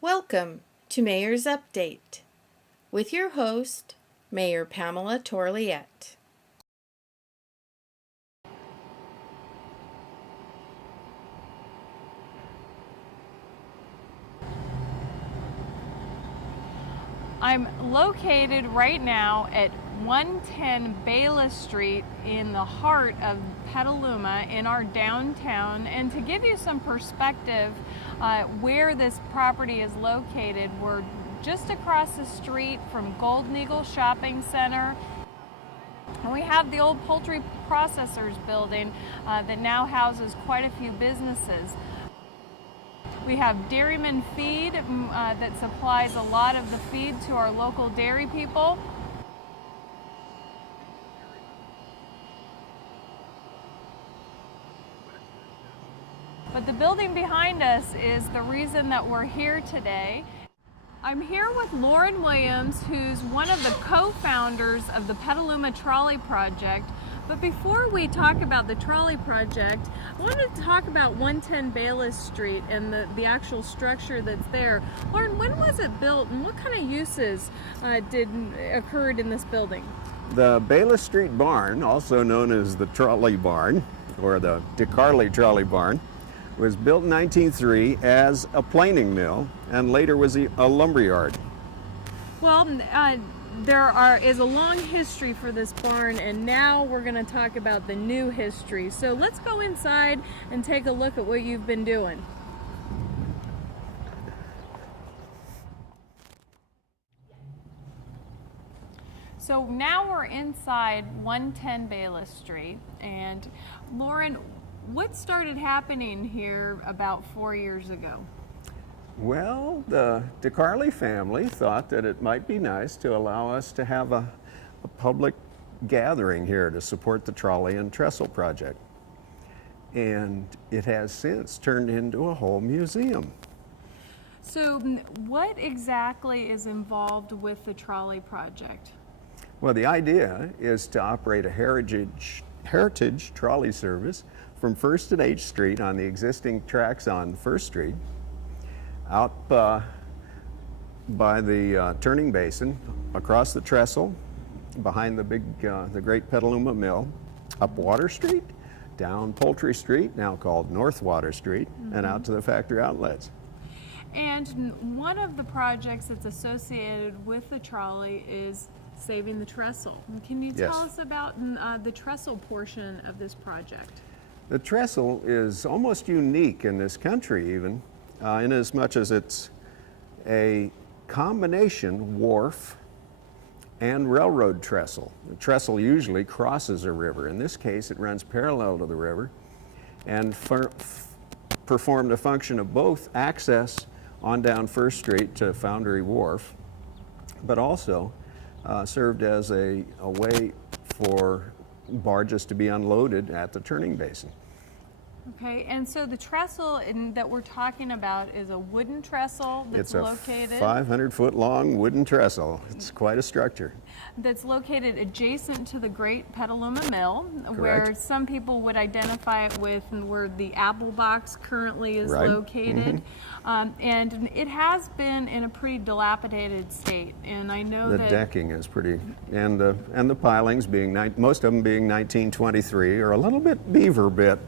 Welcome to Mayor's Update with your host, Mayor Pamela Torliatt. I'm located right now at 110 Bayless Street in the heart of Petaluma in our downtown. And to give you some perspective where this property is located, we're just across the street from Golden Eagle Shopping Center. And we have the old poultry processors building that now houses quite a few businesses. We have Dairyman Feed that supplies a lot of the feed to our local dairy people. But the building behind us is the reason that we're here today. I'm here with Lauren Williams, who's one of the co-founders of the Petaluma Trolley project. But before we talk about the trolley project, I wanted to talk about 110 Bayless Street and the actual structure that's there. Lauren, when was it built and what kind of uses occurred in this building? The Bayless Street Barn, also known as the Trolley Barn, or the DeCarli Trolley Barn, was built in 1903 as a planing mill and later was a lumberyard. Well, there is a long history for this barn, and now we're going to talk about the new history. So let's go inside and take a look at what you've been doing. So now we're inside 110 Bayless Street, and Lauren, what started happening here about 4 years ago? Well, the DeCarli family thought that it might be nice to allow us to have a public gathering here to support the trolley and trestle project. And it has since turned into a whole museum. So what exactly is involved with the trolley project? Well, the idea is to operate a heritage trolley service from 1st and H Street on the existing tracks on 1st Street, out by the turning basin, across the trestle, behind the great Petaluma Mill, up Water Street, down Poultry Street, now called North Water Street, and out to the factory outlets. And one of the projects that's associated with the trolley is saving the trestle. Can you tell us about the trestle portion of this project? The trestle is almost unique in this country even, in as much as it's a combination wharf and railroad trestle. The trestle usually crosses a river. In this case, it runs parallel to the river and performed a function of both access on down 1st Street to Foundry Wharf, but also served as a way for barges to be unloaded at the turning basin. Okay, and so the trestle that we're talking about is a wooden trestle that's located... It's a 500-foot long wooden trestle. It's quite a structure. That's located adjacent to the great Petaluma Mill, Correct. Where some people would identify it with where the apple box currently is located. And it has been in a pretty dilapidated state, and I know the that... decking is pretty, and the pilings being, most of them being 1923, or a little bit beaver bit.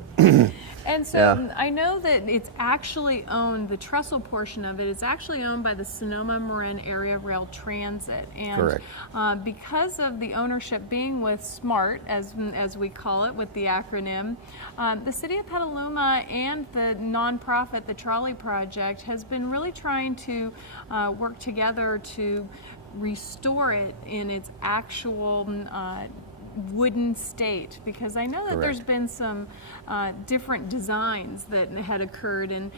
And so I know that it's actually owned, the trestle portion of it is actually owned by the Sonoma Marin Area Rail Transit. And Correct. Because of the ownership being with SMART, as we call it with the acronym, the City of Petaluma and the nonprofit, the Trolley Project, has been really trying to work together to restore it in its actual wooden state, because I know that Correct. there's been some different designs that had occurred, and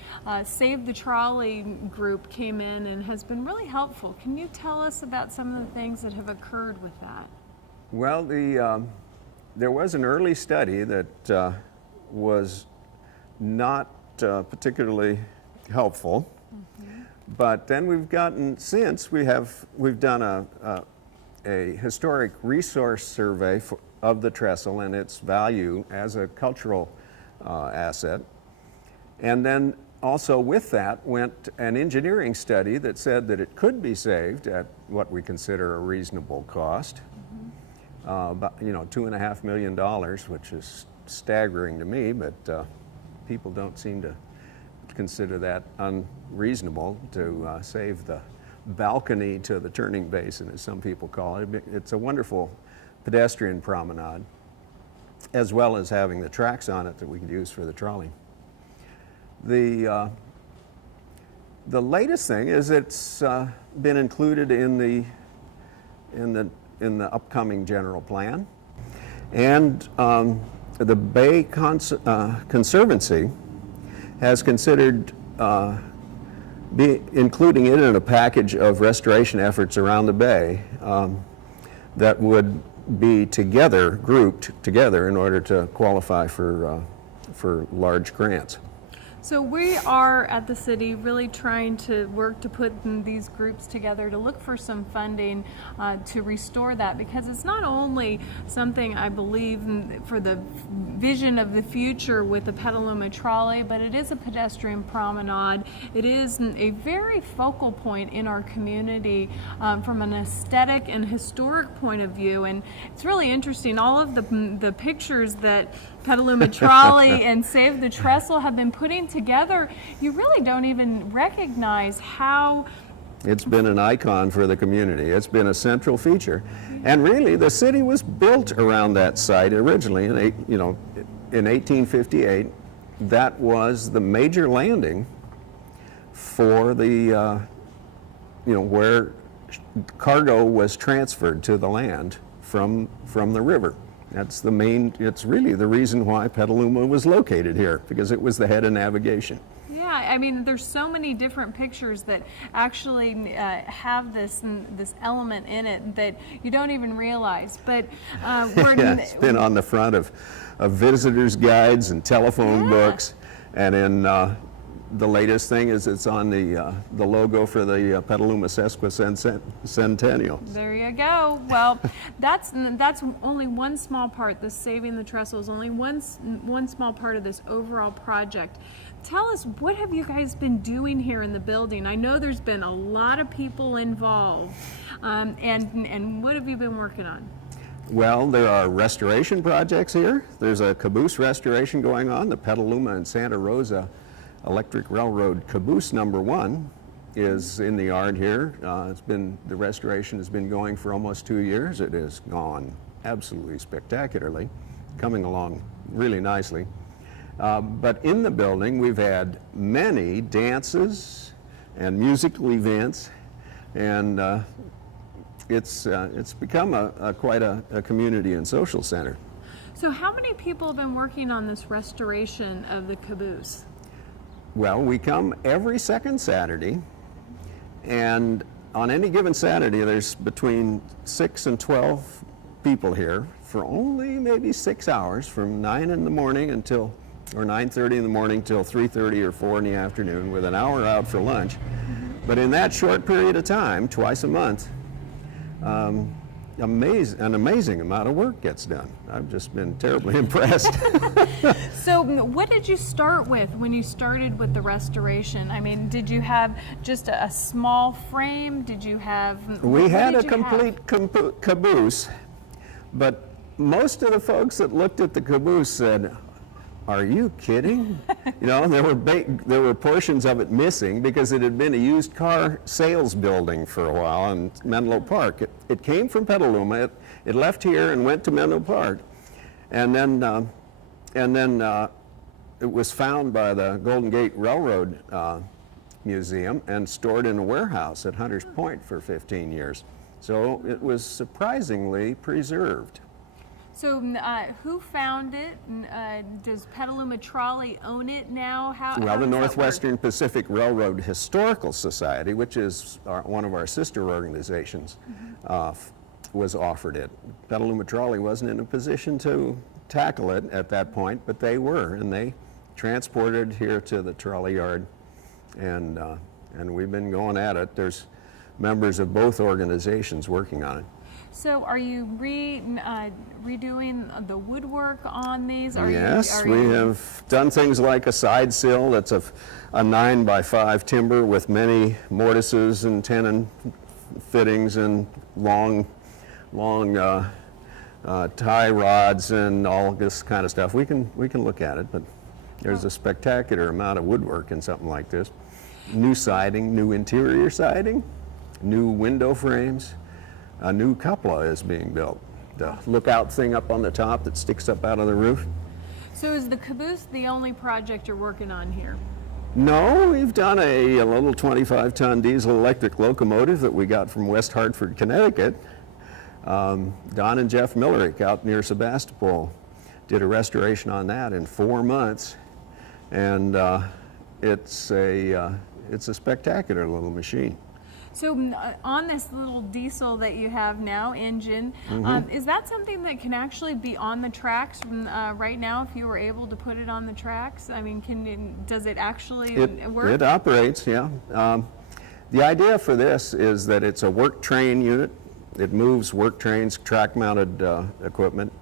Save the Trolley group came in and has been really helpful. Can you tell us about some of the things that have occurred with that? Well, there was an early study that was not particularly helpful, but then we've done a historic resource survey of the trestle and its value as a cultural asset. And then also with that went an engineering study that said that it could be saved at what we consider a reasonable cost, about, $2.5 million, which is staggering to me, but people don't seem to consider that unreasonable to save the balcony to the turning basin, as some people call it. It's a wonderful pedestrian promenade, as well as having the tracks on it that we could use for the trolley. The latest thing is it's been included in the upcoming general plan, and the Bay Conservancy has considered including it in a package of restoration efforts around the bay that would be grouped together in order to qualify for large grants. So we are at the city really trying to work to put these groups together to look for some funding to restore that, because it's not only something I believe for the vision of the future with the Petaluma Trolley, but it is a pedestrian promenade. It is a very focal point in our community from an aesthetic and historic point of view, and it's really interesting. All of the pictures that Petaluma Trolley and Save the Trestle have been putting together, you really don't even recognize how it's been an icon for the community. It's been a central feature. And really, the city was built around that site originally in 1858. That was the major landing for the, where cargo was transferred to the land from the river. It's really the reason why Petaluma was located here, because it was the head of navigation. Yeah, I mean, there's so many different pictures that actually have this element in it that you don't even realize. But it's been on the front of visitors' guides and telephone books, and in the latest thing is it's on the logo for the Petaluma Sesquicentennial. There you go. Well, that's only one small part. The Saving the Trestle is only one small part of this overall project. Tell us, what have you guys been doing here in the building? I know there's been a lot of people involved, and what have you been working on? Well, there are restoration projects here. There's a caboose restoration going on. The Petaluma and Santa Rosa Electric Railroad caboose #1 is in the yard here. The restoration has been going for almost 2 years. It has gone absolutely spectacularly, coming along really nicely. But in the building, we've had many dances and musical events, and it's become quite a community and social center. So how many people have been working on this restoration of the caboose? Well, we come every second Saturday, and on any given Saturday, there's between 6 and 12 people here for only maybe 6 hours, from 9 in the morning until, or 9:30 in the morning till 3:30 or 4 in the afternoon, with an hour out for lunch. But in that short period of time, twice a month, an amazing amount of work gets done. I've just been terribly impressed. So what did you start with when you started with the restoration? I mean, did you have just a small frame? Did you have... We had a complete caboose, but most of the folks that looked at the caboose said, "Are you kidding?" There were portions of it missing because it had been a used car sales building for a while in Menlo Park. It came from Petaluma. It left here and went to Menlo Park, and then it was found by the Golden Gate Railroad Museum and stored in a warehouse at Hunters Point for 15 years. So it was surprisingly preserved. So who found it? Does Petaluma Trolley own it now? Well, the Northwestern Pacific Railroad Historical Society, which is one of our sister organizations, was offered it. Petaluma Trolley wasn't in a position to tackle it at that point, but they were, and they transported here to the trolley yard, and we've been going at it. There's members of both organizations working on it. So are you redoing the woodwork on these? Yes, we have done things like a side sill that's a 9x5 timber with many mortises and tenon fittings and long tie rods and all this kind of stuff. We can look at it, but there's a spectacular amount of woodwork in something like this. New siding, new interior siding, new window frames. A new cupola is being built. The lookout thing up on the top that sticks up out of the roof. So is the caboose the only project you're working on here? No, we've done a little 25-ton diesel electric locomotive that we got from West Hartford, Connecticut. Don and Jeff Millerick out near Sebastopol did a restoration on that in 4 months, and it's a spectacular little machine. So on this little diesel that you have now, engine, is that something that can actually be on the tracks right now if you were able to put it on the tracks? I mean, does it actually work? It operates, yeah. The idea for this is that it's a work train unit. It moves work trains, track-mounted equipment,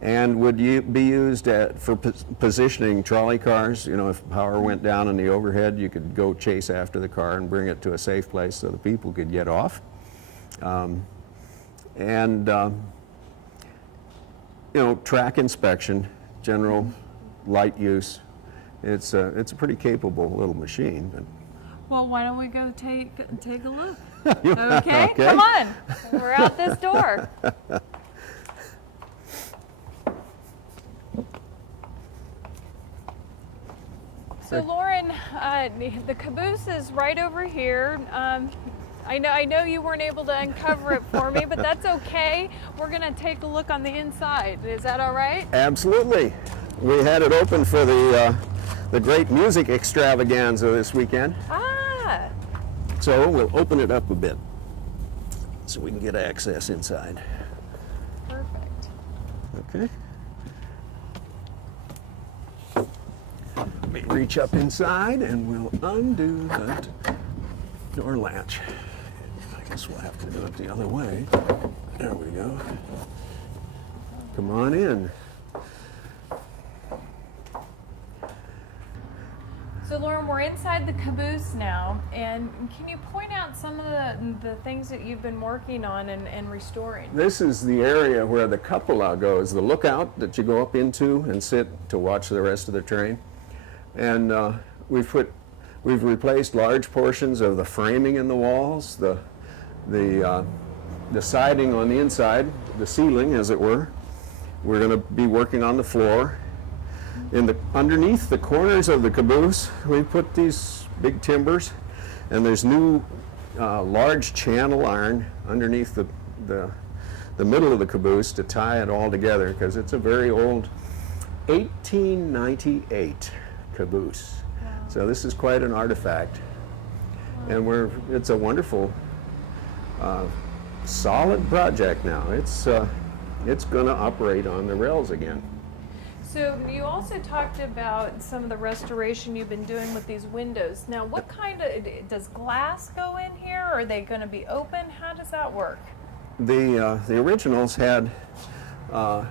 and would be used for positioning trolley cars. You know, if power went down in the overhead, you could go chase after the car and bring it to a safe place so the people could get off. You know, track inspection, general light use. It's a pretty capable little machine. But well, why don't we go take a look? Okay, come on. We're out this door. So Lauren, the caboose is right over here. I know you weren't able to uncover it for me, but that's okay. We're gonna take a look on the inside. Is that all right? Absolutely. We had it open for the great music extravaganza this weekend. Ah. So we'll open it up a bit so we can get access inside. Perfect. Okay. Let me reach up inside and we'll undo that door latch. I guess we'll have to do it the other way. There we go. Come on in. So Lauren, we're inside the caboose now, and can you point out some of the things that you've been working on and restoring? This is the area where the cupola goes, the lookout that you go up into and sit to watch the rest of the train. And we've replaced large portions of the framing in the walls, the siding on the inside, the ceiling, as it were. We're going to be working on the floor. Underneath the corners of the caboose, we put these big timbers, and there's new large channel iron underneath the middle of the caboose to tie it all together, because it's a very old 1898 caboose. Wow. So this is quite an artifact. Wow. And it's a wonderful, solid project now. It's going to operate on the rails again. So you also talked about some of the restoration you've been doing with these windows. Now, what kind of, does glass go in here? Are they going to be open? How does that work? The originals had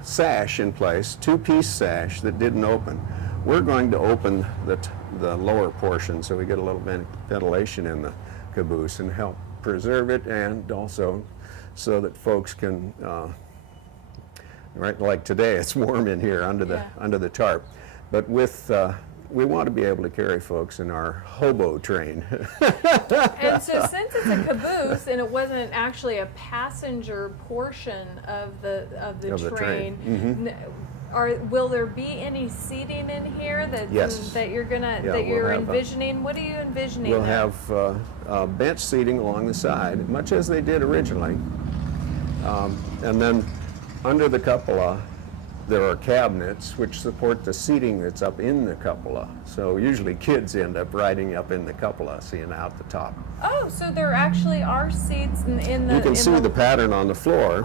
sash in place, two-piece sash that didn't open. We're going to open the lower portion so we get a little ventilation in the caboose and help preserve it, and also so that folks can right, like today, it's warm in here under the tarp, but we want to be able to carry folks in our hobo train. And so, since it's a caboose and it wasn't actually a passenger portion of the train, mm-hmm. Will there be any seating in here that yes. that you're envisioning? What are you envisioning? We'll have bench seating along the side, much as they did originally, and then under the cupola, there are cabinets which support the seating that's up in the cupola. So usually kids end up riding up in the cupola, seeing out the top. Oh, so there actually are seats in the... You can see the pattern on the floor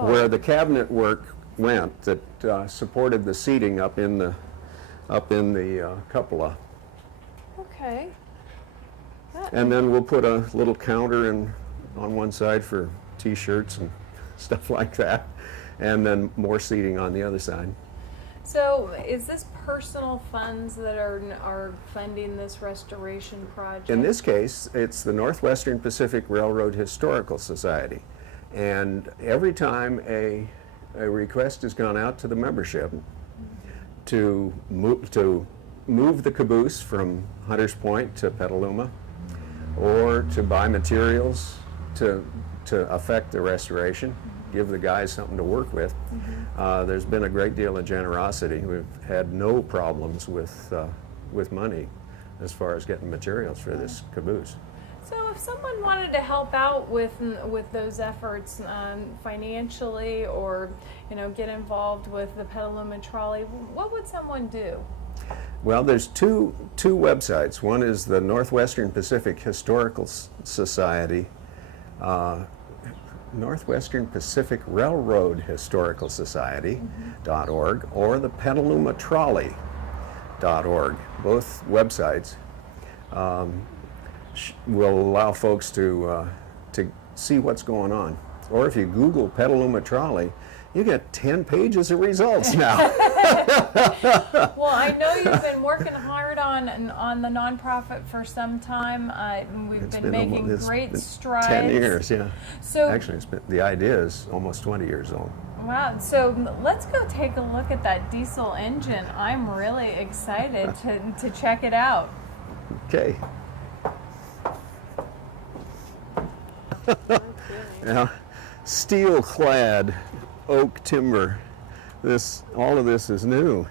where the cabinet work went that supported the seating up in the cupola. Okay. And then we'll put a little counter on one side for T-shirts and stuff like that, and then more seating on the other side. So is this personal funds that are funding this restoration project? In this case, it's the Northwestern Pacific Railroad Historical Society. And every time a request has gone out to the membership to move the caboose from Hunters Point to Petaluma, or to buy materials to affect the restoration, give the guys something to work with. There's been a great deal of generosity. We've had no problems with money as far as getting materials for this caboose. So if someone wanted to help out with those efforts financially, or get involved with the Petaluma Trolley, what would someone do? Well, there's two websites. One is the Northwestern Pacific Historical Society, Northwestern Pacific Railroad Historical Society.org, or the Petaluma Trolley.org. Both websites will allow folks to see what's going on. Or if you Google Petaluma Trolley, you get 10 pages of results now. Well, I know you've been working hard on the nonprofit for some time. We've been making great strides. 10 years, yeah. So actually, the idea is almost 20 years old. Wow. So let's go take a look at that diesel engine. I'm really excited to check it out. Okay. Yeah, steel-clad oak timber. All of this is new.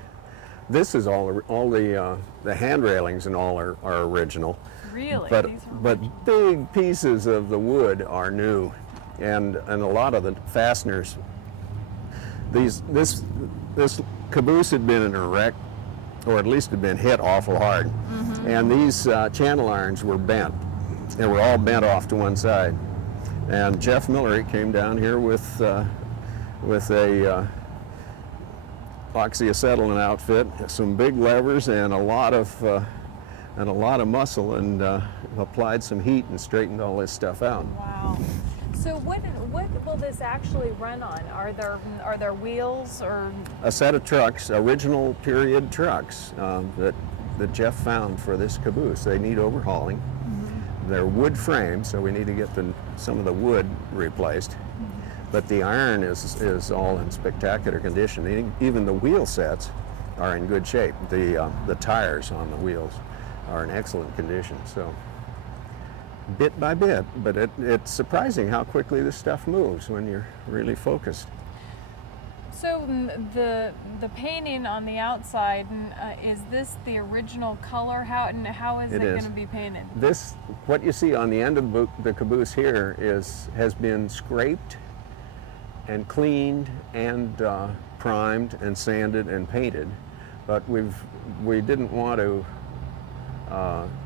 This is all the hand railings and all are original. Really? But big pieces of the wood are new, and a lot of the fasteners. This caboose had been in a wreck, or at least had been hit awful hard, and these channel irons were bent. They were all bent off to one side. And Jeff Miller came down here with a oxyacetylene outfit, some big levers, and a lot of muscle, and applied some heat and straightened all this stuff out. Wow. So what will this actually run on? Are there wheels or a set of trucks, original period trucks that Jeff found for this caboose? They need overhauling. They're wood framed, so we need to get some of the wood replaced. But the iron is all in spectacular condition. Even the wheel sets are in good shape. The tires on the wheels are in excellent condition. So bit by bit, but it's surprising how quickly this stuff moves when you're really focused. So the painting on the outside, is this the original color? How is it going to be painted? What you see on the end of the caboose here has been scraped and cleaned and primed and sanded and painted, but we didn't want to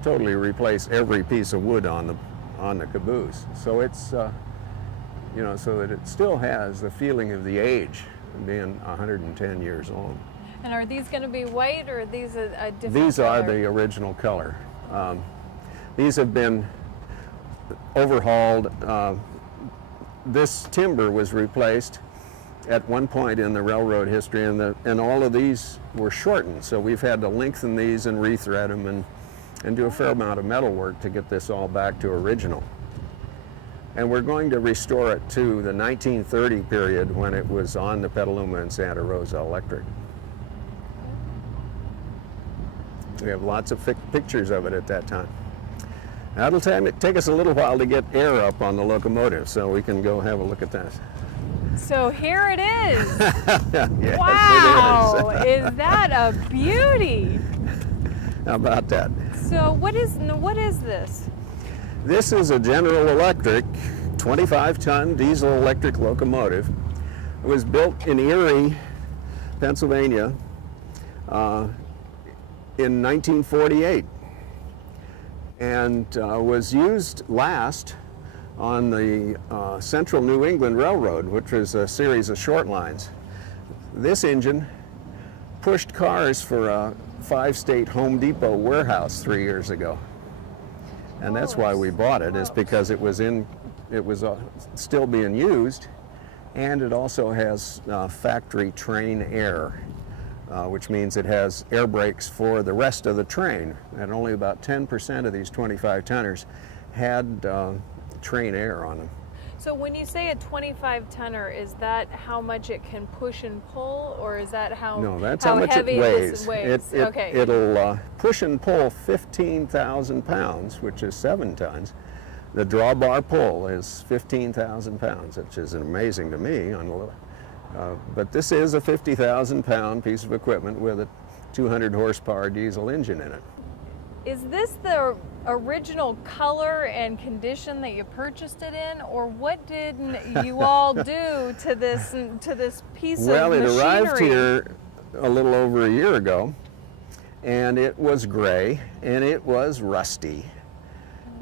totally replace every piece of wood on the caboose. So it's so that it still has the feeling of the age, being 110 years old. And are these going to be white, or are these a different These color? are the original color. These have been overhauled. This timber was replaced at one point in the railroad history, and all of these were shortened. So we've had to lengthen these and rethread them and do a fair amount of metal work to get this all back to original. And we're going to restore it to the 1930 period when it was on the Petaluma and Santa Rosa Electric. We have lots of pictures of it at that time. That'll take us a little while to get air up on the locomotive, so we can go have a look at that. So here it is. Yes, wow, it is. Is that a beauty? How about that? So what is this? This is a General Electric 25-ton diesel electric locomotive. It was built in Erie, Pennsylvania in 1948, and was used last on the Central New England Railroad, which was a series of short lines. This engine pushed cars for a 5-state Home Depot warehouse 3 years ago. And that's why we bought it, is because it was still being used, And it also has factory train air, which means it has air brakes for the rest of the train. And only about 10% of these 25-tonners had train air on them. So when you say a 25-tonner, is that how much it can push and pull, or is that how No, that's how much it heavy weighs. this weighs? Okay. It'll push and pull 15,000 pounds, which is 7 tons. The drawbar pull is 15,000 pounds, which is amazing to me. But this is a 50,000-pound piece of equipment with a 200 horsepower diesel engine in it. Is this the original color and condition that you purchased it in, or what did you all do to this piece of machinery? Well, it arrived here a little over a year ago, and it was gray and it was rusty.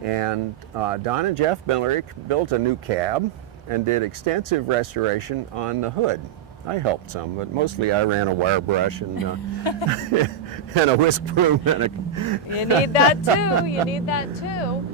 And Don and Jeff Billerick built a new cab and did extensive restoration on the hood. I helped some, but mostly I ran a wire brush and and a whisk broom. You need that too. You need that too.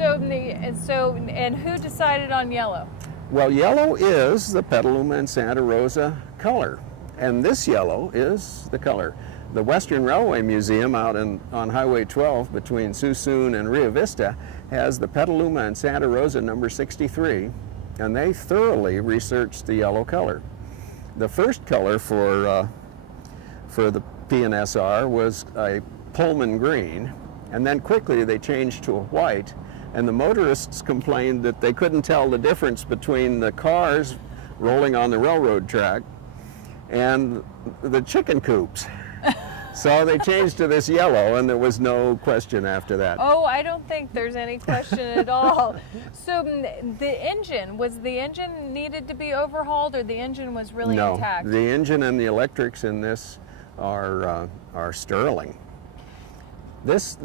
And who decided on yellow? Well, yellow is the Petaluma and Santa Rosa color, and this yellow is the color. The Western Railway Museum out on Highway 12 between Suisun and Rio Vista has the Petaluma and Santa Rosa number 63, and they thoroughly researched the yellow color. The first color for the PNSR was a Pullman green, and then quickly they changed to a white, and the motorists complained that they couldn't tell the difference between the cars rolling on the railroad track and the chicken coops. So they changed to this yellow, and there was no question after that. Oh, I don't think there's any question at all. So was the engine needed to be overhauled, or the engine was really intact? No, the engine and the electrics in this are sterling. This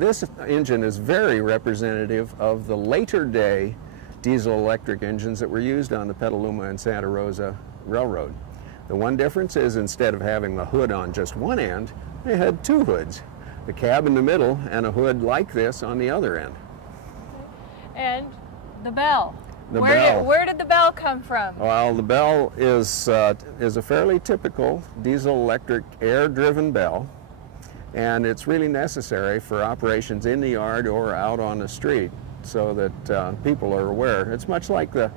engine is very representative of the later day diesel electric engines that were used on the Petaluma and Santa Rosa Railroad. The one difference is instead of having the hood on just one end, they had two hoods, the cab in the middle and a hood like this on the other end. And the bell. Bell. Where did the bell come from? Well, the bell is a fairly typical diesel-electric air-driven bell, and it's really necessary for operations in the yard or out on the street so that people are aware. It's much like the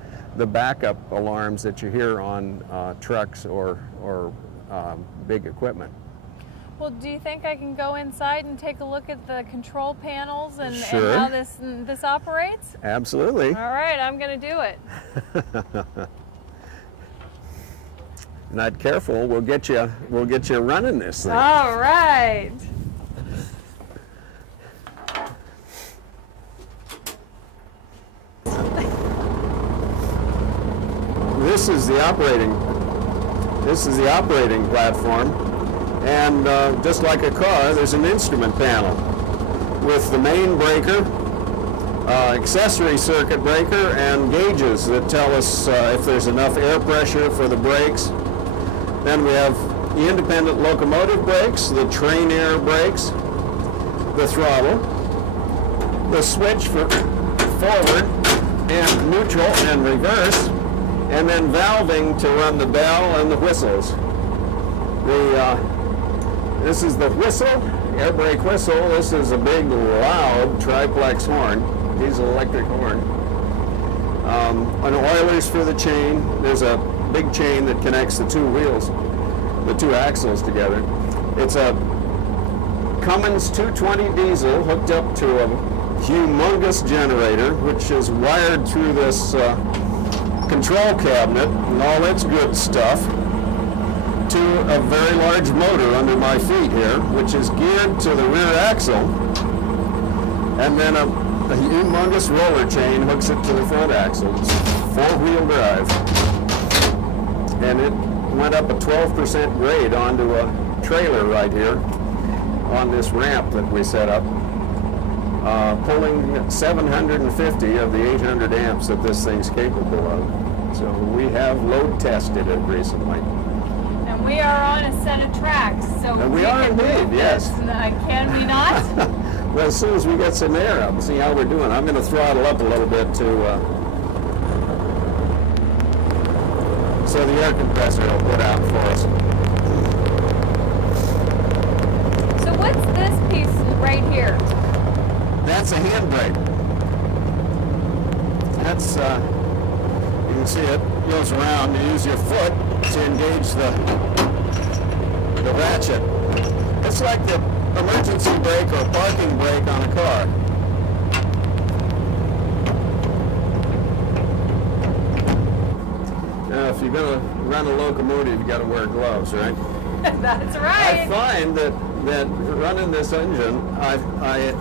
backup alarms that you hear on trucks or big equipment. Well, do you think I can go inside and take a look at the control panels and Sure. how this operates? Absolutely. All right, I'm going to do it. Not careful, we'll get you running this thing. All right. This is the operating platform, and just like a car, there's an instrument panel with the main breaker, accessory circuit breaker, and gauges that tell us if there's enough air pressure for the brakes. Then we have the independent locomotive brakes, the train air brakes, the throttle, the switch for forward and neutral and reverse, and then valving to run the bell and the whistles. This is the whistle, air brake whistle. This is a big, loud triplex horn, diesel electric horn. An oilers for the chain. There's a big chain that connects the two wheels, the two axles together. It's a Cummins 220 diesel hooked up to a humongous generator, which is wired through this control cabinet and all its good stuff to a very large motor under my feet here, which is geared to the rear axle, and then a humongous roller chain hooks it to the front axle. It's four-wheel drive, and it went up a 12% grade onto a trailer right here on this ramp that we set up, pulling 750 of the 800 amps that this thing's capable of. So we have load tested it recently. And we are on a set of tracks, so And we are can indeed, move yes. this. Can we not? Well, as soon as we get some air up, see how we're doing. I'm going to throttle up a little bit to So the air compressor will put out for us. So what's this piece right here? That's a handbrake. That's, you can see it goes around. You use your foot to engage the ratchet. It's like the emergency brake or parking brake on a car. Now, if you're going to run a locomotive, you got to wear gloves, right? That's right. I find that running this engine, I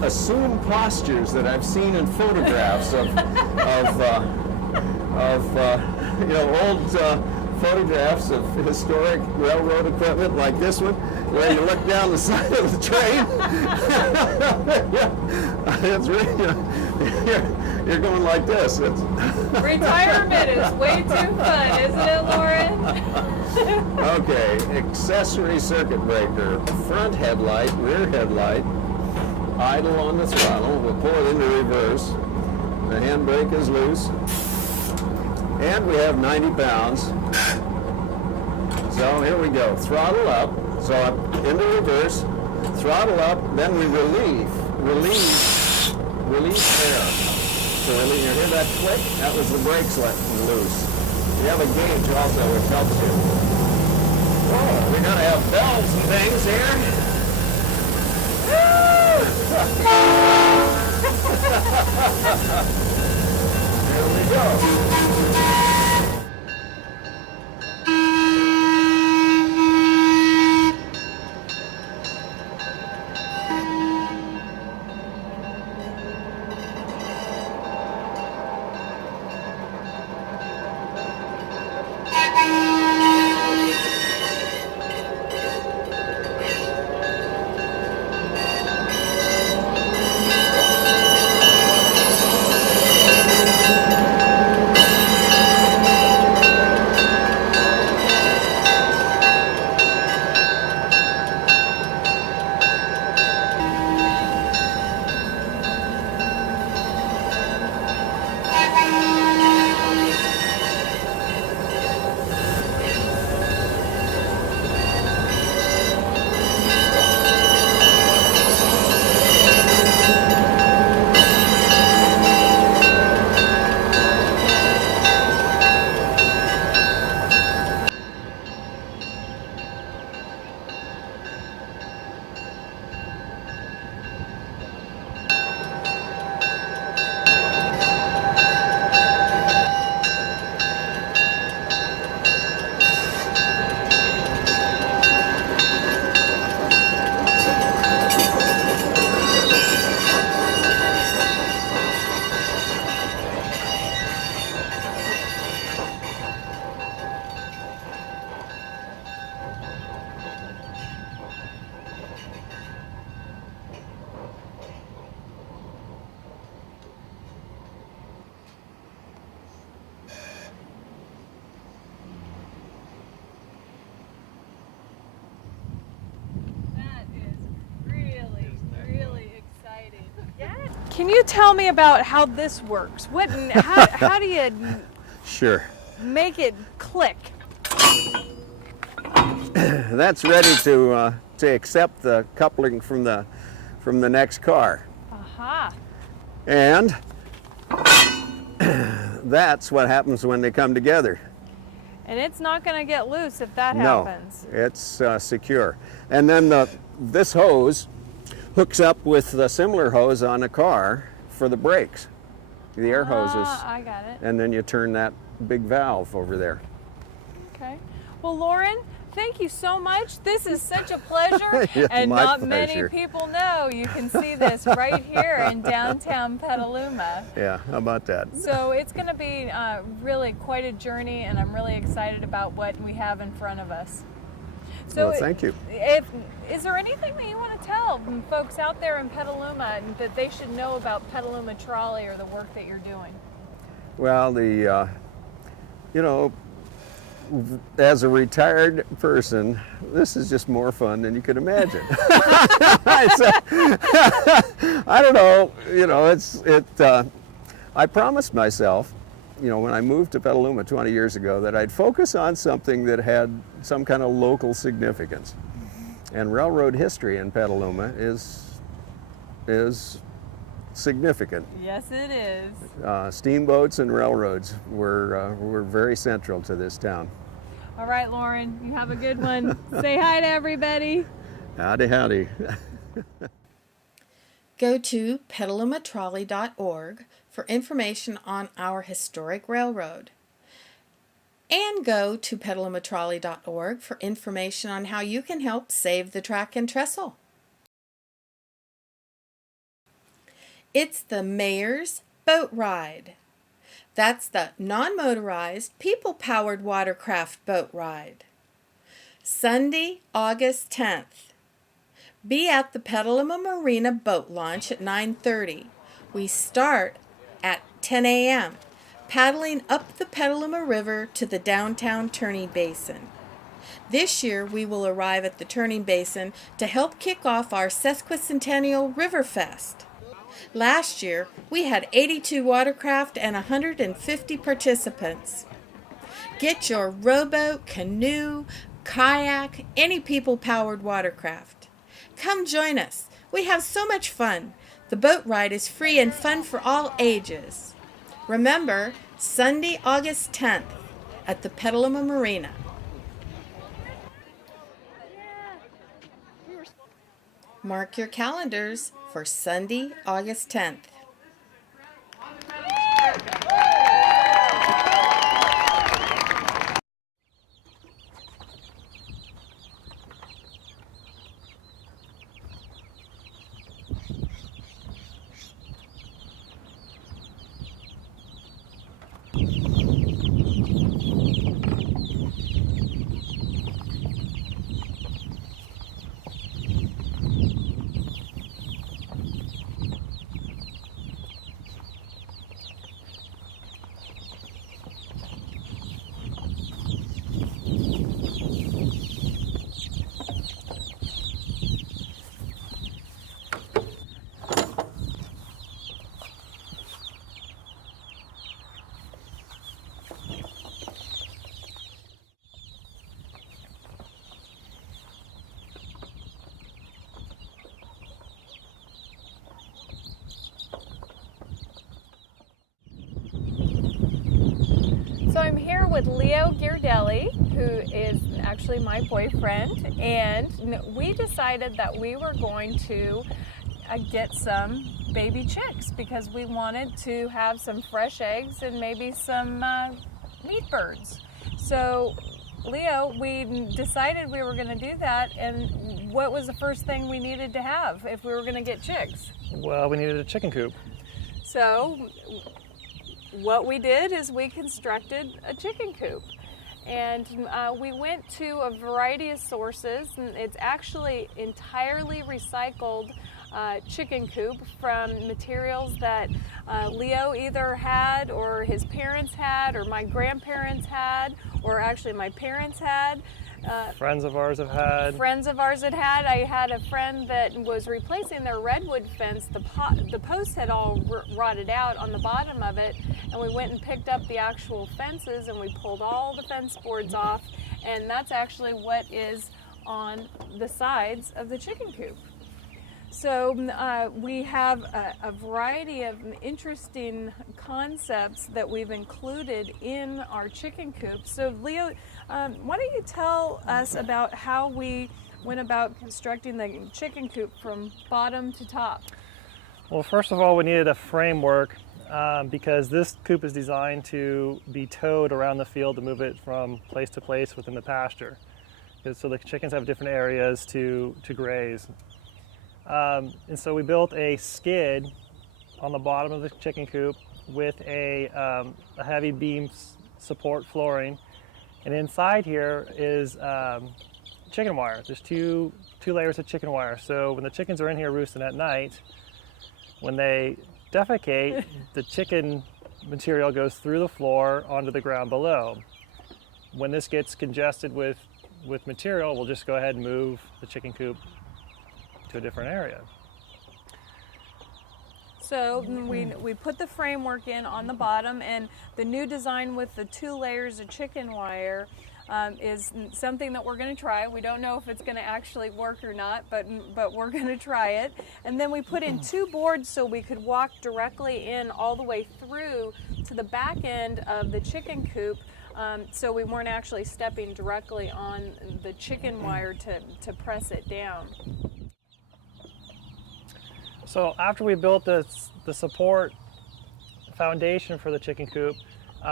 assume postures that I've seen in photographs of old photographs of historic railroad equipment like this one, where you look down the side of the train. It's really, you're going like this. Retirement is way too fun, isn't it, Lauren? Okay, accessory circuit breaker, front headlight, rear headlight, idle on the throttle. We'll pull it into reverse. The handbrake is loose. And we have 90 pounds. So here we go, throttle up. So into reverse, throttle up, then we release air. So you hear that click? That was the brakes letting loose. You have a gauge also, which helps you. Oh, we're going to have bells and things here. Here we go. Can you tell me about how this works? How do you Sure. make it click? That's ready to accept the coupling from the next car. Aha. And that's what happens when they come together. And it's not going to get loose if that No, happens. it's secure. And then this hose hooks up with the similar hose on a car for the brakes. The air hoses. I got it. And then you turn that big valve over there. Okay. Well, Lauren, thank you so much. This is such a pleasure. Yeah, and my not pleasure. many people know you can see this right here in downtown Petaluma. Yeah, how about that? So it's going to be really quite a journey, and I'm really excited about what we have in front of us. So Well, thank you. Is there anything that you want to tell folks out there in Petaluma that they should know about Petaluma Trolley or the work that you're doing? Well, as a retired person, this is just more fun than you could imagine. I don't know, I promised myself when I moved to Petaluma 20 years ago, that I'd focus on something that had some kind of local significance. And railroad history in Petaluma is significant. Yes, it is. Steamboats and railroads were very central to this town. All right, Lauren, you have a good one. Say hi to everybody. Howdy, howdy. Go to petalumatrolley.org for information on our historic railroad. And go to petalumatrolley.org for information on how you can help save the track and trestle. It's the Mayor's Boat Ride. That's the non-motorized, people-powered watercraft boat ride. Sunday, August 10th. Be at the Petaluma Marina boat launch at 9:30. We start at 10 a.m., paddling up the Petaluma River to the downtown turning basin. This year we will arrive at the turning basin to help kick off our sesquicentennial River Fest. Last year, we had 82 watercraft and 150 participants. Get your rowboat, canoe, kayak, any people-powered watercraft. Come join us. We have so much fun. The boat ride is free and fun for all ages. Remember, Sunday, August 10th at the Petaluma Marina. Mark your calendars for Sunday, August 10th. So I'm here with Leo Girdelli, who is actually my boyfriend, and we decided that we were going to get some baby chicks because we wanted to have some fresh eggs and maybe some meat birds. So Leo, we decided we were going to do that, and what was the first thing we needed to have if we were going to get chicks? Well, we needed a chicken coop. So what we did is we constructed a chicken coop, and we went to a variety of sources, and it's actually entirely recycled chicken coop from materials that Leo either had, or his parents had, or my grandparents had, or actually my parents had. Friends of ours have had. Friends of ours had had. I had a friend that was replacing their redwood fence. The posts had all rotted out on the bottom of it, and we went and picked up the actual fences and we pulled all the fence boards off, and that's actually what is on the sides of the chicken coop. So we have a variety of interesting concepts that we've included in our chicken coop. So Leo, why don't you tell us about how we went about constructing the chicken coop from bottom to top? Well, first of all, we needed a framework because this coop is designed to be towed around the field to move it from place to place within the pasture. So the chickens have different areas to graze. And so we built a skid on the bottom of the chicken coop with a heavy beam support flooring, and inside here is chicken wire. There's two layers of chicken wire. So when the chickens are in here roosting at night, when they defecate, the chicken material goes through the floor onto the ground below. When this gets congested with material, we'll just go ahead and move the chicken coop to a different area. So we put the framework in on the bottom, and the new design with the 2 layers of chicken wire is something that we're going to try. We don't know if it's going to actually work or not, but we're going to try it. And then we put in 2 boards so we could walk directly in all the way through to the back end of the chicken coop. So we weren't actually stepping directly on the chicken wire to press it down. So after we built the support foundation for the chicken coop,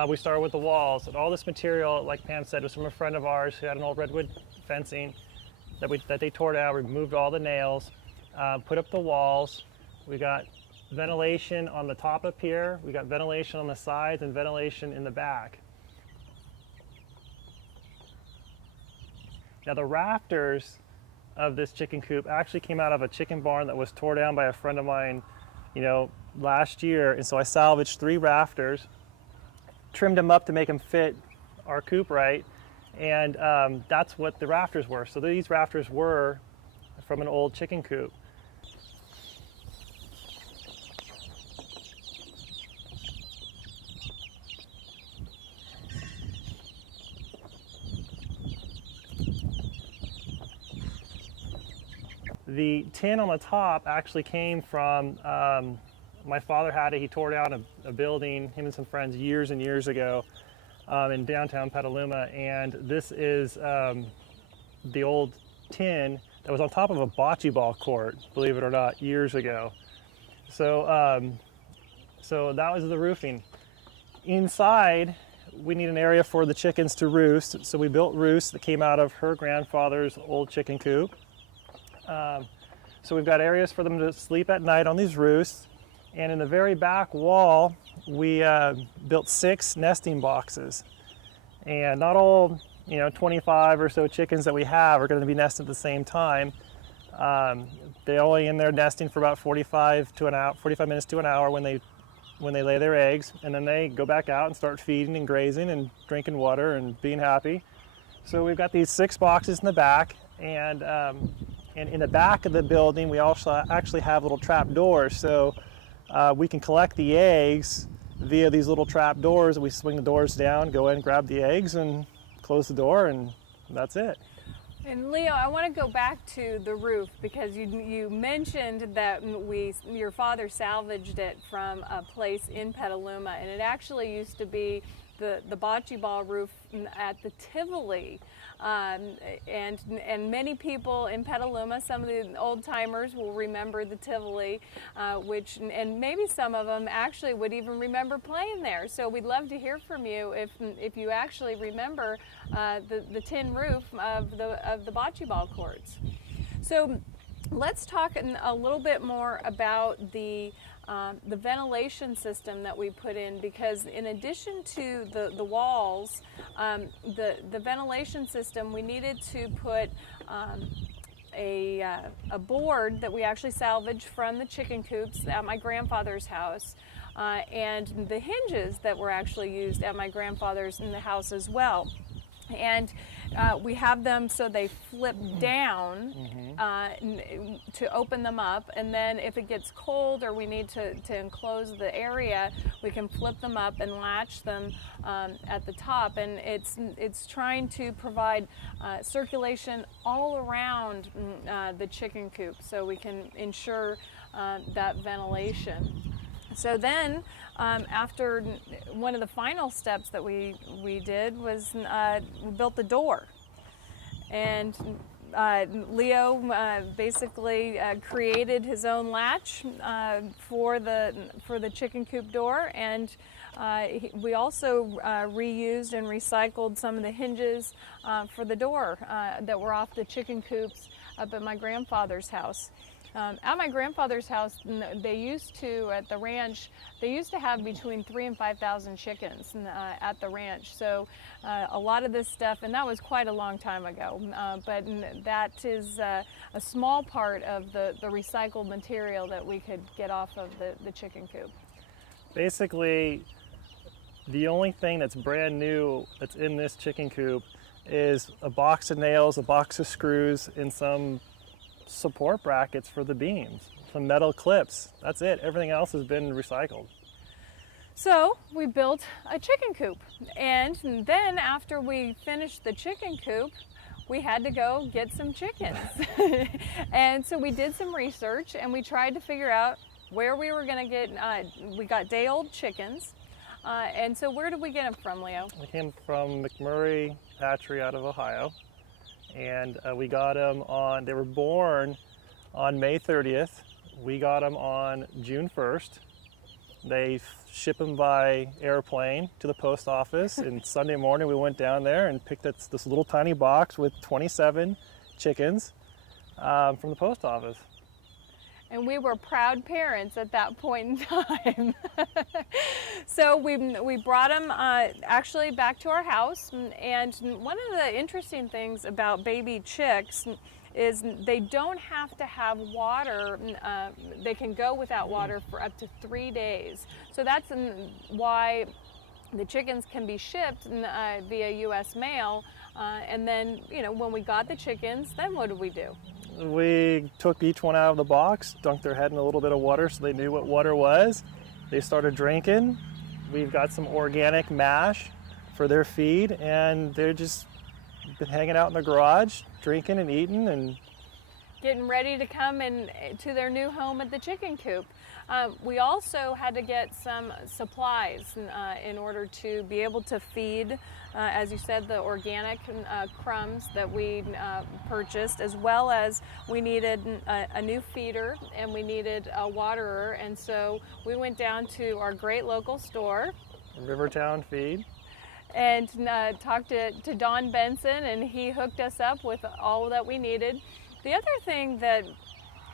we started with the walls. And all this material, like Pam said, was from a friend of ours who had an old redwood fencing that they tore down, removed all the nails, put up the walls. We got ventilation on the top up here, we got ventilation on the sides, and ventilation in the back. Now the rafters of this chicken coop actually came out of a chicken barn that was tore down by a friend of mine, last year. And so I salvaged 3 rafters, trimmed them up to make them fit our coop right, and that's what the rafters were. So these rafters were from an old chicken coop. The tin on the top actually came from, my father had it. He tore down a building, him and some friends, years and years ago in downtown Petaluma. And this is the old tin that was on top of a bocce ball court, believe it or not, years ago. So, so that was the roofing. Inside, we need an area for the chickens to roost. So we built roosts that came out of her grandfather's old chicken coop. So we've got areas for them to sleep at night on these roosts. And in the very back wall, we built 6 nesting boxes. And not all, 25 or so chickens that we have are going to be nested at the same time. They're only in there nesting for about 45 minutes to an hour when they lay their eggs, and then they go back out and start feeding and grazing and drinking water and being happy. So we've got these 6 boxes in the back, and in the back of the building, we also actually have little trap doors. So we can collect the eggs via these little trap doors. We swing the doors down, go in, grab the eggs, and close the door, and that's it. And Leo, I want to go back to the roof, because you mentioned that your father salvaged it from a place in Petaluma, and it actually used to be the bocce ball roof at the Tivoli. And many people in Petaluma, some of the old timers will remember the Tivoli, and maybe some of them actually would even remember playing there. So we'd love to hear from you if you actually remember the tin roof of the bocce ball courts. So let's talk a little bit more about the ventilation system that we put in, because in addition to the walls, the ventilation system, we needed to put a board that we actually salvaged from the chicken coops at my grandfather's house, and the hinges that were actually used at my grandfather's in the house as well. And we have them so they flip down to open them up, and then if it gets cold or we need to enclose the area, we can flip them up and latch them at the top. And it's trying to provide circulation all around the chicken coop, so we can ensure that ventilation. So then, after one of the final steps that we did was we built the door. And Leo basically created his own latch for the chicken coop door, and we also reused and recycled some of the hinges for the door that were off the chicken coops up at my grandfather's house. At my grandfather's house, they used to, at the ranch, they used to have between 3,000 and 5,000 chickens at the ranch. So a lot of this stuff, and that was quite a long time ago, but that is a small part of the recycled material that we could get off of the chicken coop. Basically, the only thing that's brand new that's in this chicken coop is a box of nails, a box of screws, and some support brackets for the beams. some metal clips. That's it. Everything else has been recycled. So we built a chicken coop, and then after we finished the chicken coop, we had to go get some chickens. And so we did some research and we tried to figure out where we were going to get, we got day-old chickens. And so where did we get them from, Leo? We came from McMurray Hatchery out of Ohio, and we got them on, they were born on May 30th. We got them on June 1st. They ship them by airplane to the post office, and Sunday morning we went down there and picked up this little tiny box with 27 chickens from the post office. And we were proud parents at that point in time. So we brought them actually back to our house, and one of the interesting things about baby chicks is they don't have to have water. They can go without water for up to 3 days. So that's why the chickens can be shipped via U.S. mail. And then, you know, when we got the chickens, then what did we do? We took each one out of the box, dunked their head in a little bit of water so they knew what water was. They started drinking. We've got some organic mash for their feed, and they're just been hanging out in the garage, drinking and eating and getting ready to come in to their new home at the chicken coop. We also had to get some supplies in order to be able to feed, as you said, the organic crumbs that we purchased, as well as we needed a new feeder and we needed a waterer. And so we went down to our great local store, Rivertown Feed, and talked to Don Benson, and he hooked us up with all that we needed. The other thing that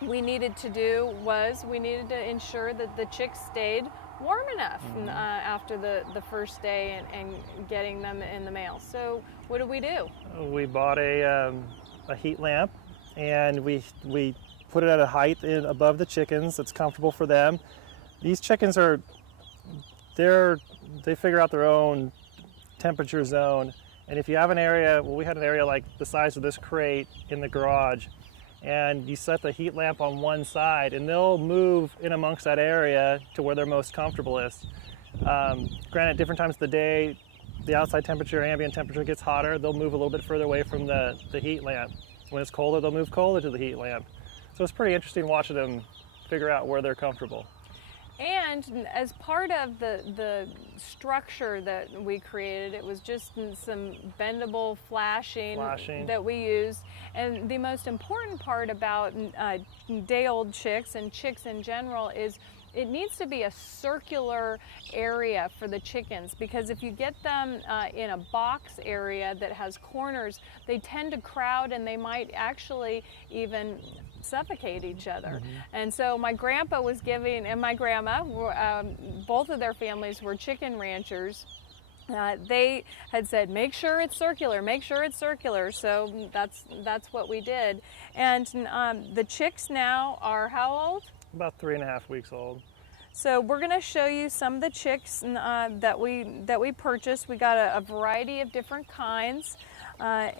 we needed to do was we needed to ensure that the chicks stayed warm enough after the first day and getting them in the mail. So what did we do? We bought a heat lamp, and we put it at a height above the chickens that's comfortable for them. These chickens they figure out their own temperature zone, and if you have an area, well, we had an area like the size of this crate in the garage, and you set the heat lamp on one side and they'll move in amongst that area to where they're most comfortable is. Granted, different times of the day, the outside temperature, ambient temperature gets hotter, they'll move a little bit further away from the heat lamp. When it's colder, they'll move colder to the heat lamp. So it's pretty interesting watching them figure out where they're comfortable. And as part of the structure that we created, it was just some bendable flashing that we used. And the most important part about day-old chicks and chicks in general is it needs to be a circular area for the chickens, because if you get them in a box area that has corners, they tend to crowd and they might actually even suffocate each other. And so my grandpa was giving, and my grandma, both of their families were chicken ranchers. They had said, make sure it's circular, make sure it's circular. So that's what we did. And the chicks now are how old? About 3.5 weeks old. So we're going to show you some of the chicks that we purchased. We got a variety of different kinds. Oh,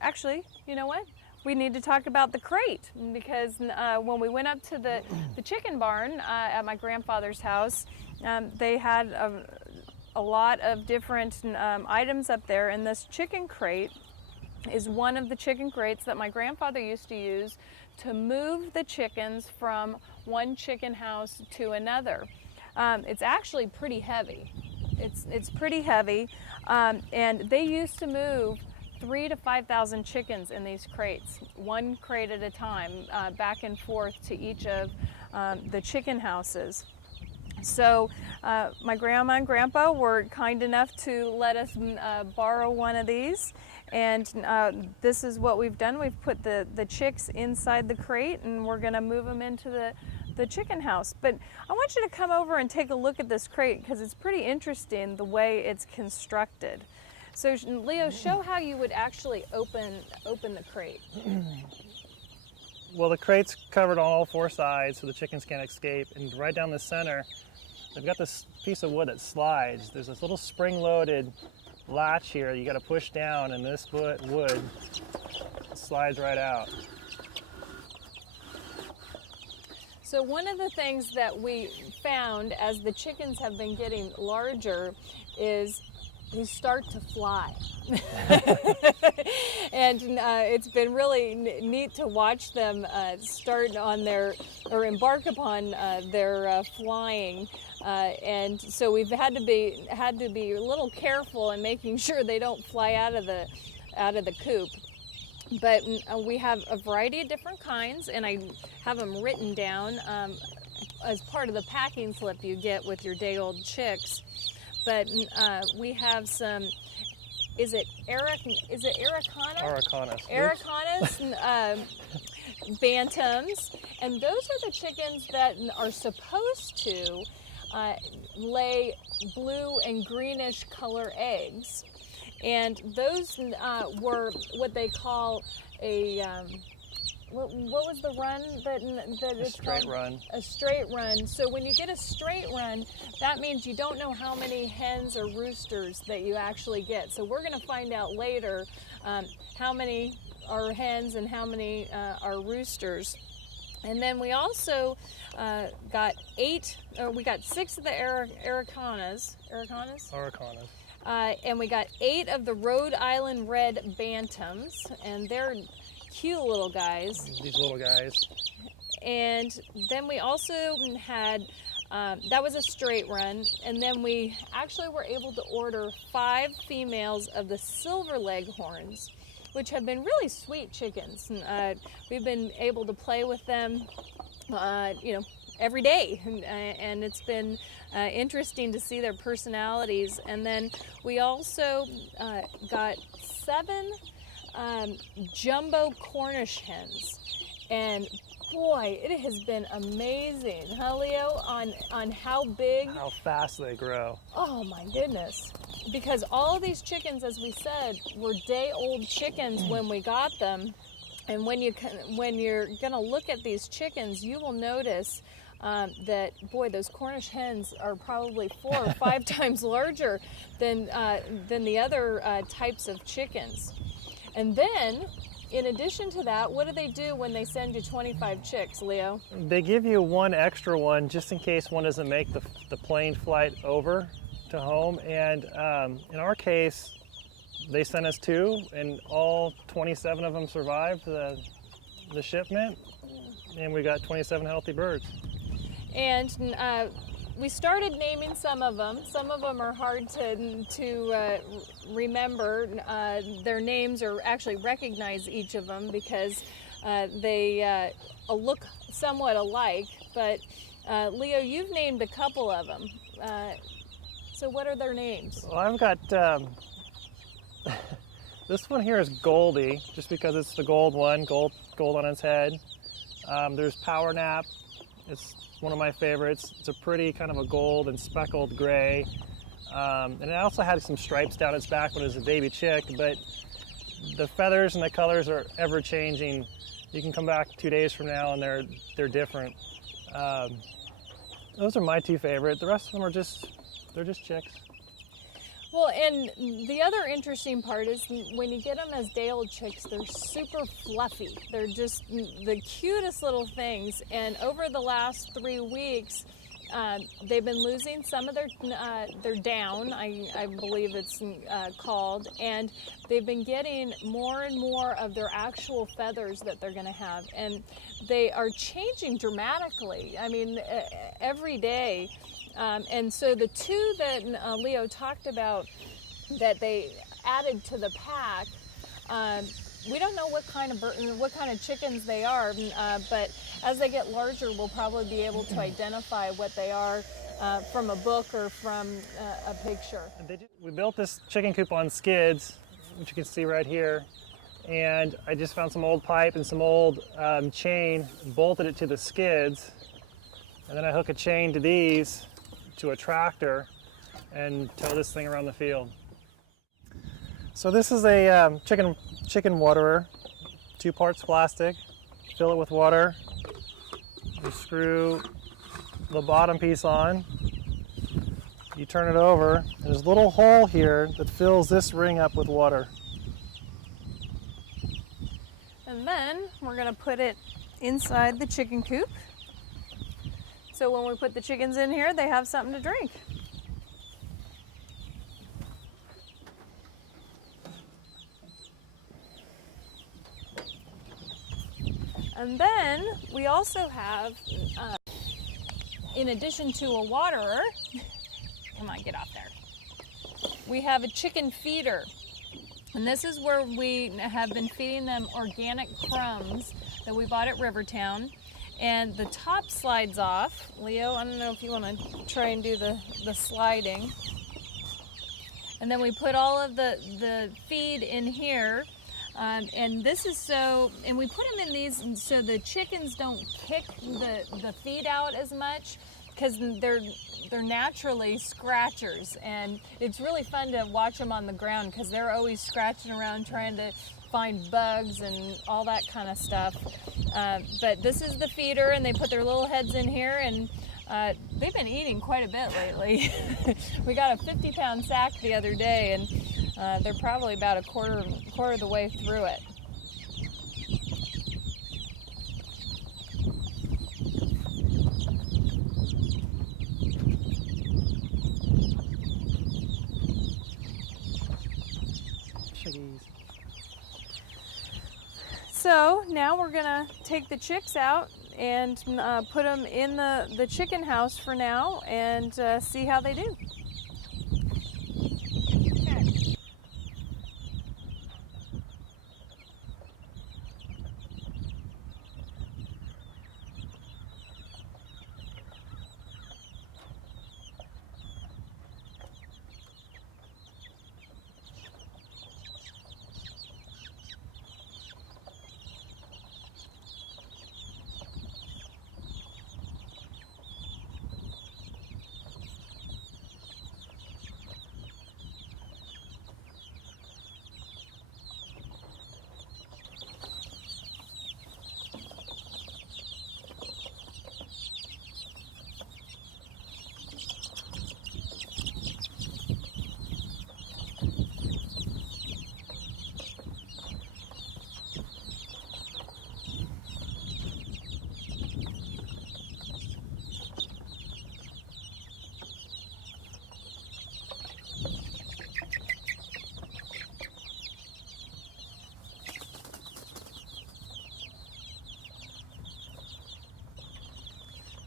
actually, you know what? We need to talk about the crate, because when we went up to the chicken barn at my grandfather's house, they had a lot of different items up there, and this chicken crate is one of the chicken crates that my grandfather used to use to move the chickens from one chicken house to another. It's actually pretty heavy. It's pretty heavy, and they used to move 3,000 to 5,000 chickens in these crates, one crate at a time, back and forth to each of the chicken houses. So my grandma and grandpa were kind enough to let us borrow one of these, and this is what we've done. We've put the chicks inside the crate, and we're going to move them into the chicken house. But I want you to come over and take a look at this crate, because it's pretty interesting the way it's constructed. So Leo, show how you would actually open the crate. Well, the crate's covered on all four sides so the chickens can't escape, and right down the center they've got this piece of wood that slides. There's this little spring-loaded latch here you got to push down, and this wood slides right out. So one of the things that we found as the chickens have been getting larger is they start to fly. And it's been really neat to watch them start on their, or embark upon their flying. And so we've had to be a little careful in making sure they don't fly out of the coop. But we have a variety of different kinds, and I have them written down as part of the packing slip you get with your day-old chicks. But we have some, is it Araucanas? Araucanas, bantams, and those are the chickens that are supposed to lay blue and greenish color eggs. And those were what they call a, what was the run that it's straight called? run. A straight run. So when you get a straight run, that means you don't know how many hens or roosters that you actually get. So we're going to find out later how many are hens and how many are roosters. And then we also got 6 of the Araucanas. And we got 8 of the Rhode Island Red Bantams, and they're cute little guys. These little guys. And then we also had, that was a straight run, and then we actually were able to order 5 females of the Silver Leghorns, which have been really sweet chickens. We've been able to play with them, every day, and it's been interesting to see their personalities. And then we also got 7 jumbo Cornish hens, and boy, it has been amazing, huh, Leo, on how big, how fast they grow. Oh my goodness, because all of these chickens, as we said, were day-old chickens when we got them. And when you're gonna look at these chickens, you will notice that, boy, those Cornish hens are probably 4 or 5 times larger than the other types of chickens. And then, in addition to that, what do they do when they send you 25 chicks, Leo? They give you 1 extra one just in case one doesn't make the plane flight over to home. And in our case, they sent us 2, and all 27 of them survived the shipment, and we got 27 healthy birds. And we started naming some of them. Some of them are hard to remember their names, or actually recognize each of them, because they look somewhat alike. But Leo, you've named a couple of them. So what are their names? Well, I've got this one here is Goldie, just because it's the gold one, gold on its head. There's Power Nap. It's one of my favorites. It's a pretty kind of a gold and speckled gray. And it also had some stripes down its back when it was a baby chick, but the feathers and the colors are ever changing. You can come back 2 days from now and they're different. Those are my 2 favorite. The rest of them are they're just chicks. Well, and the other interesting part is when you get them as day-old chicks, they're super fluffy. They're just the cutest little things. And over the last 3 weeks, they've been losing some of their down, I believe it's called, and they've been getting more and more of their actual feathers that they're going to have. And they are changing dramatically. I mean, every day. And so the 2 that Leo talked about that they added to the pack, we don't know what kind of chickens they are, but as they get larger, we'll probably be able to identify what they are from a book or from a picture. We built this chicken coop on skids, which you can see right here, and I just found some old pipe and some old chain, bolted it to the skids, and then I hook a chain to these to a tractor and tow this thing around the field. So this is a chicken waterer, 2 parts plastic. Fill it with water. You screw the bottom piece on. You turn it over, and there's a little hole here that fills this ring up with water. And then we're going to put it inside the chicken coop. So when we put the chickens in here, they have something to drink. And then we also have, in addition to a waterer, come on, get off there. We have a chicken feeder. And this is where we have been feeding them organic crumbs that we bought at Rivertown. And the top slides off. Leo, I don't know if you want to try and do the sliding. And then we put all of the feed in here. And this is so, and we put them in these so the chickens don't kick the feed out as much, because they're naturally scratchers, and it's really fun to watch them on the ground because they're always scratching around trying to find bugs and all that kind of stuff. But this is the feeder, and they put their little heads in here, and they've been eating quite a bit lately. We got a 50-pound sack the other day, and they're probably about a quarter of the way through it. Chickies. So now we're gonna take the chicks out and put them in the chicken house for now and see how they do.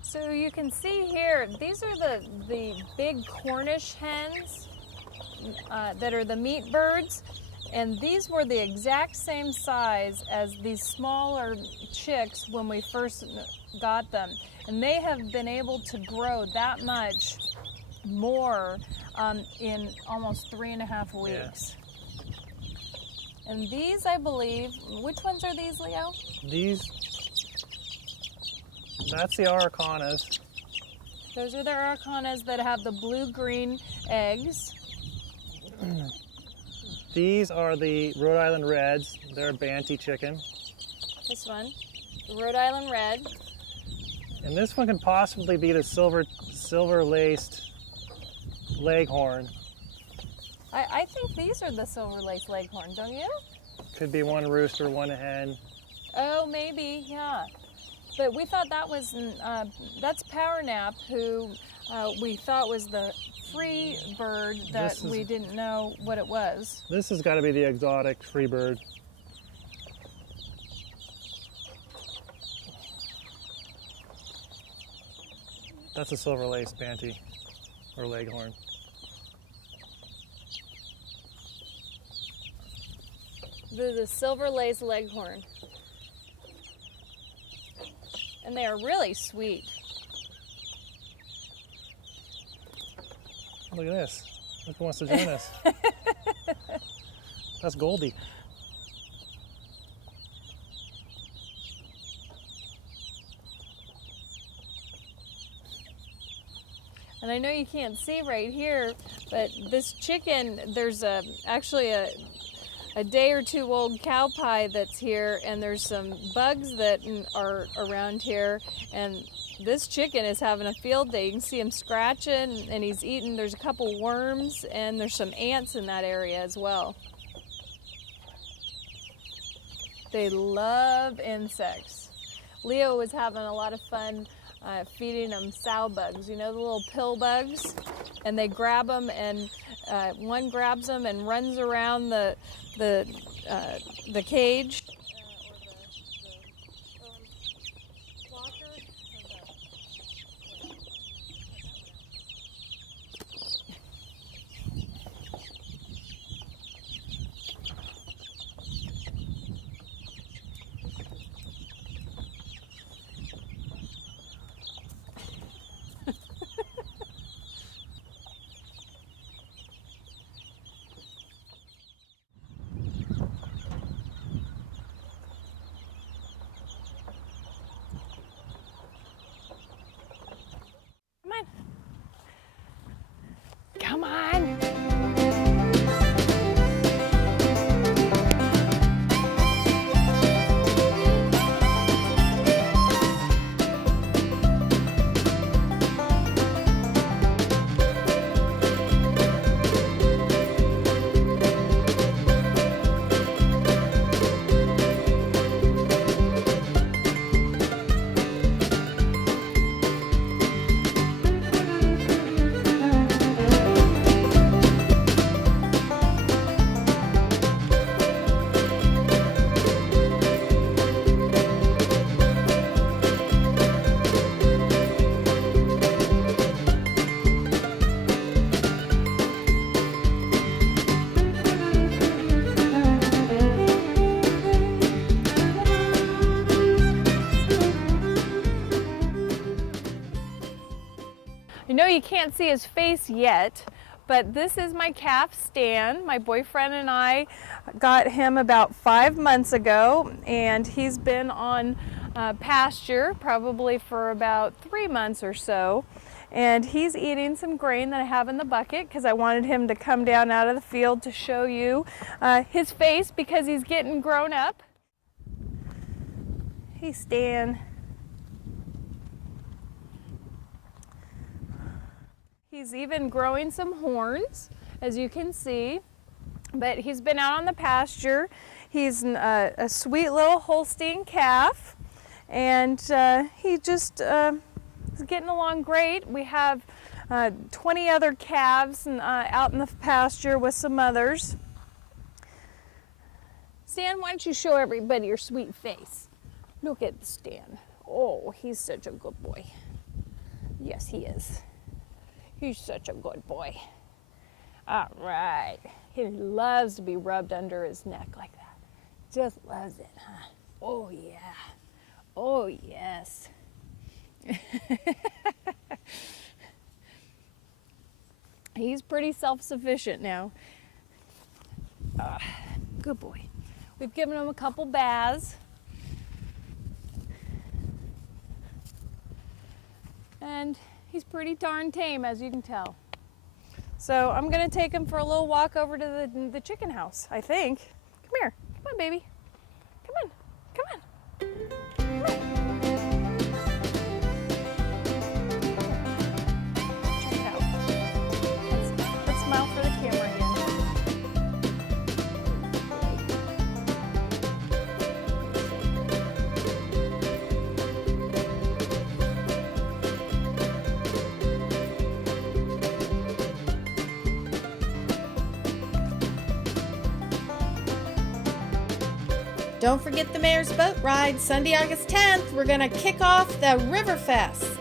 So you can see here, these are the big Cornish hens that are the meat birds, and these were the exact same size as these smaller chicks when we first got them. And they have been able to grow that much more in almost 3.5 weeks. Yeah. And these, I believe, which ones are these, Leo? That's the Aracanas. Those are the Aracanas that have the blue-green eggs. These are the Rhode Island Reds. They're a Banty chicken. This one, the Rhode Island Red. And this one can possibly be the silver-laced Leghorn. I think these are the silver-laced Leghorn, don't you? Could be one rooster, one hen. Oh, maybe, yeah. But we thought that was, that's Power Nap, who we thought was the free bird that we didn't know what it was. This has got to be the exotic free bird. That's a silver-laced Banty or Leghorn. The silver-laced Leghorn. And they are really sweet. Look at this. Look who wants to join us. That's Goldie. And I know you can't see right here, but this chicken, there's actually a day or two old cow pie that's here, and there's some bugs that are around here, and this chicken is having a field day. You can see him scratching, and he's eating. There's a couple worms, and there's some ants in that area as well. They love insects. Leo was having a lot of fun feeding them sow bugs. You know, the little pill bugs? And they grab them, and one grabs them and runs around the cage. Come on. You know, you can't see his face yet, but this is my calf Stan. My boyfriend and I got him about 5 months ago, and he's been on pasture probably for about 3 months or so. And he's eating some grain that I have in the bucket because I wanted him to come down out of the field to show you his face because he's getting grown up. Hey, Stan. He's even growing some horns, as you can see, but he's been out on the pasture. He's a sweet little Holstein calf, and he just is getting along great. We have 20 other calves out in the pasture with some others. Stan, why don't you show everybody your sweet face? Look at Stan. Oh, he's such a good boy. Yes, he is. He's such a good boy. All right. He loves to be rubbed under his neck like that. Just loves it, huh? Oh, yeah. Oh, yes. He's pretty self-sufficient now. Good boy. We've given him a couple baths. And he's pretty darn tame, as you can tell. So I'm gonna take him for a little walk over to the chicken house, I think. Come here, come on, baby. Come on, come on. Come on. Check it out. Let's smile for the camera again. Don't forget the Mayor's Boat Ride, Sunday, August 10th. We're going to kick off the River Fest.